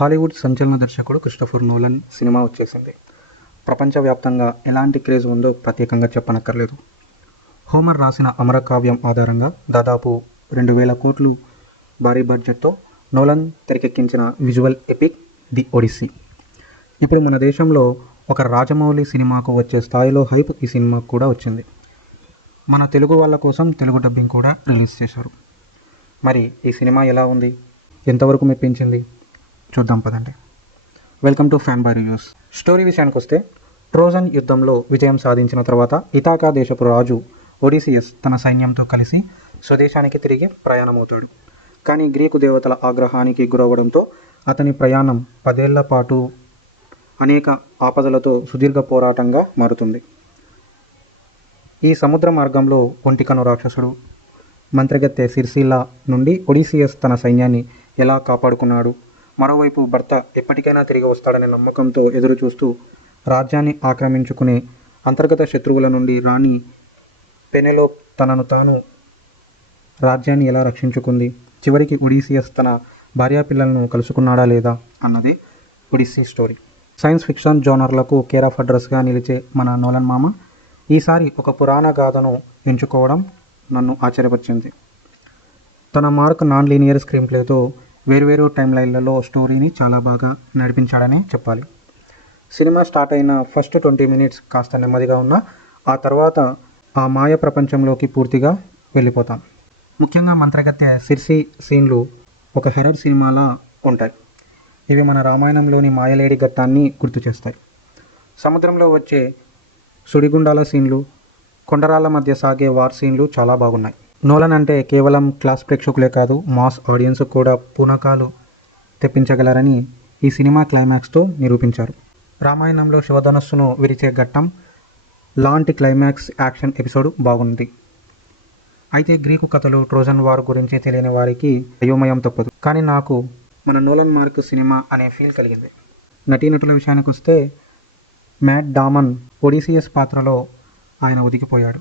Hollywood సంచలన దర్శకుడు Christopher Nolan cinema వచ్చేసింది. ప్రపంచవ్యాప్తంగా ఎలాంటి క్రేజ్ ఉందో ప్రత్యేకంగా చెప్పనక్కర్లేదు. హోమర్ రాసిన అమరకావ్యం ఆధారంగా దాదాపు 2000 కోట్లు భారీ బడ్జెట్తో నోలన్ తెరకెక్కించిన విజువల్ ఎపిక్ ది ఒడిస్సీ ఇప్పుడు మన దేశంలో ఒక రాజమౌళి సినిమాకు వచ్చే స్థాయిలో హైప్ ఈ సినిమాకు కూడా వచ్చింది. మన తెలుగు వాళ్ళ కోసం తెలుగు డబ్బింగ్ కూడా రిలీజ్ చేశారు. మరి ఈ సినిమా ఎలా ఉంది, ఎంతవరకు మెప్పించింది చూద్దాం పదండి. Welcome to fan boy reviews. Story విషయానికి వస్తే, ట్రోజన్ యుద్ధంలో విజయం సాధించిన తర్వాత ఇథాకా దేశపు రాజు ఒడిసియస్ తన సైన్యంతో కలిసి స్వదేశానికి తిరిగి ప్రయాణమవుతాడు. కానీ గ్రీకు దేవతల ఆగ్రహానికి గురవడంతో అతని ప్రయాణం 10 ఏళ్ల పాటు అనేక ఆపదలతో సుదీర్ఘ పోరాటంగా మారుతుంది. ఈ సముద్ర మార్గంలో ఒంటికను రాక్షసుడు మంత్రగత్తె సిర్సిల్లా నుండి ఒడిసియస్ తన సైన్యాన్ని ఎలా కాపాడుకున్నాడు, మరోవైపు భర్త ఎప్పటికైనా తిరిగి వస్తాడనే నమ్మకంతో ఎదురు చూస్తూ రాజ్యాన్ని ఆక్రమించుకునే అంతర్గత శత్రువుల నుండి రాణి పెనెలోప్ తనను తాను రాజ్యాన్ని ఎలా రక్షించుకుంది, చివరికి ఒడిసియస్ తన భార్యాపిల్లలను కలుసుకున్నాడా లేదా అన్నదే ఒడిస్సీ స్టోరీ. సైన్స్ ఫిక్షన్ జోనర్లకు కేర్ ఆఫ్ అడ్రస్గా నిలిచే మన నోలన్ మామ ఈసారి ఒక పురాణ గాథను ఎంచుకోవడం నన్ను ఆశ్చర్యపరిచింది. తన మార్క్ నాన్ లీనియర్ స్క్రీన్ ప్లేతో వేర్వేరు టైమ్ లైన్లలో స్టోరీని చాలా బాగా నడిపించాడనే చెప్పాలి. సినిమా స్టార్ట్ అయిన ఫస్ట్ 20 మినిట్స్ కాస్త నెమ్మదిగా ఉన్నా ఆ తర్వాత ఆ మాయ ప్రపంచంలోకి పూర్తిగా వెళ్ళిపోతాం. ముఖ్యంగా మంత్రగత్తె సిర్సి సీన్లు ఒక హర్రర్ సినిమాలా ఉంటాయి. ఇవి మన రామాయణంలోని మాయలేడి ఘట్టాన్ని గుర్తు చేస్తాయి. సముద్రంలో వచ్చే సుడిగుండాల సీన్లు, కొండరాళ్ళ మధ్య సాగే వార్ సీన్లు చాలా బాగున్నాయి. నోలన్ అంటే కేవలం క్లాస్ ప్రేక్షకులే కాదు, మాస్ ఆడియన్స్ కూడా పూనకాలు తెప్పించగలరని ఈ సినిమా క్లైమాక్స్తో నిరూపించారు. రామాయణంలో శివధనస్సును విరిచే ఘట్టం లాంటి క్లైమాక్స్ యాక్షన్ ఎపిసోడ్ బాగుంది. అయితే గ్రీకు కథలు, ట్రోజన్ వార్ గురించి తెలియని వారికి అయోమయం తప్పదు. కానీ నాకు మన నోలన్ మార్క్ సినిమా అనే ఫీల్ కలిగింది. నటీనటుల విషయానికి వస్తే, మ్యాట్ డామన్ ఒడిసియస్ పాత్రలో ఆయన ఒదిగిపోయాడు.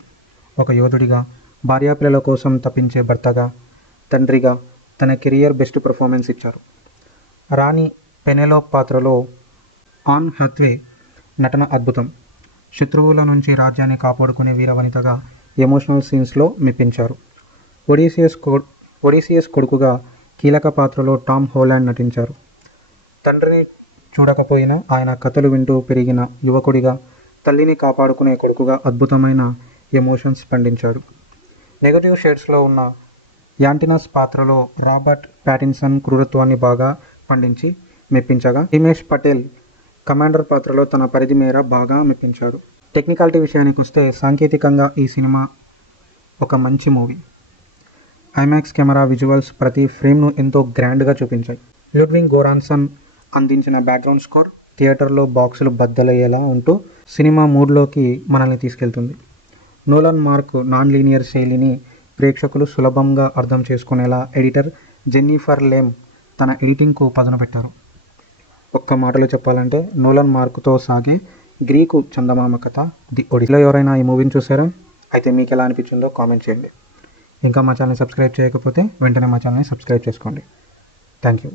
ఒక యోధుడిగా, భార్యాపిల్లల కోసం తప్పించే భర్తగా, తండ్రిగా తన కెరియర్ బెస్ట్ పర్ఫార్మెన్స్ ఇచ్చారు. రాణి పెనెలోప్ పాత్రలో ఆన్ హత్వే నటన అద్భుతం. శత్రువుల నుంచి రాజ్యాన్ని కాపాడుకునే వీరవనితగా ఎమోషనల్ సీన్స్లో మెప్పించారు. ఒడిసియస్ కొడుకుగా కీలక పాత్రలో టామ్ హోలాండ్ నటించారు. తండ్రిని చూడకపోయినా ఆయన కథలు వింటూ పెరిగిన యువకుడిగా, తల్లిని కాపాడుకునే కొడుకుగా అద్భుతమైన ఎమోషన్స్ పండించాడు. నెగటివ్ షేడ్స్లో ఉన్న యాంటినస్ పాత్రలో రాబర్ట్ ప్యాటిన్సన్ క్రూరత్వాన్ని బాగా పండించి మెప్పించగా, హిమేష్ పటేల్ కమాండర్ పాత్రలో తన పరిధి మేర బాగా మెప్పించాడు. టెక్నికాలిటీ విషయానికి వస్తే, సాంకేతికంగా ఈ సినిమా ఒక మంచి మూవీ. ఐమాక్స్ కెమెరా విజువల్స్ ప్రతి ఫ్రేమ్ను ఎంతో గ్రాండ్గా చూపించాయి. లుడ్విగ్ గోరాన్సన్ అందించిన బ్యాక్గ్రౌండ్ స్కోర్ థియేటర్లో బాక్సులు బద్దలయ్యేలా ఉంటూ సినిమా మూడ్లోకి మనల్ని తీసుకెళ్తుంది. నోలన్ మార్క్ నాన్ లీనియర్ శైలిని ప్రేక్షకులు సులభంగా అర్థం చేసుకునేలా ఎడిటర్ జెన్నిఫర్ లేమ్ తన ఎడిటింగ్కు పదును పెట్టారు. ఒక్క మాటలో చెప్పాలంటే, నోలన్ మార్క్తో సాగే గ్రీకు చందమామ కథ ది ఒడిస్సీలో. ఎవరైనా ఈ మూవీని చూసారా? అయితే మీకు ఎలా అనిపించిందో కామెంట్ చేయండి. ఇంకా మా ఛానల్ని సబ్స్క్రైబ్ చేయకపోతే వెంటనే మా ఛానల్ని సబ్స్క్రైబ్ చేసుకోండి. Thank you.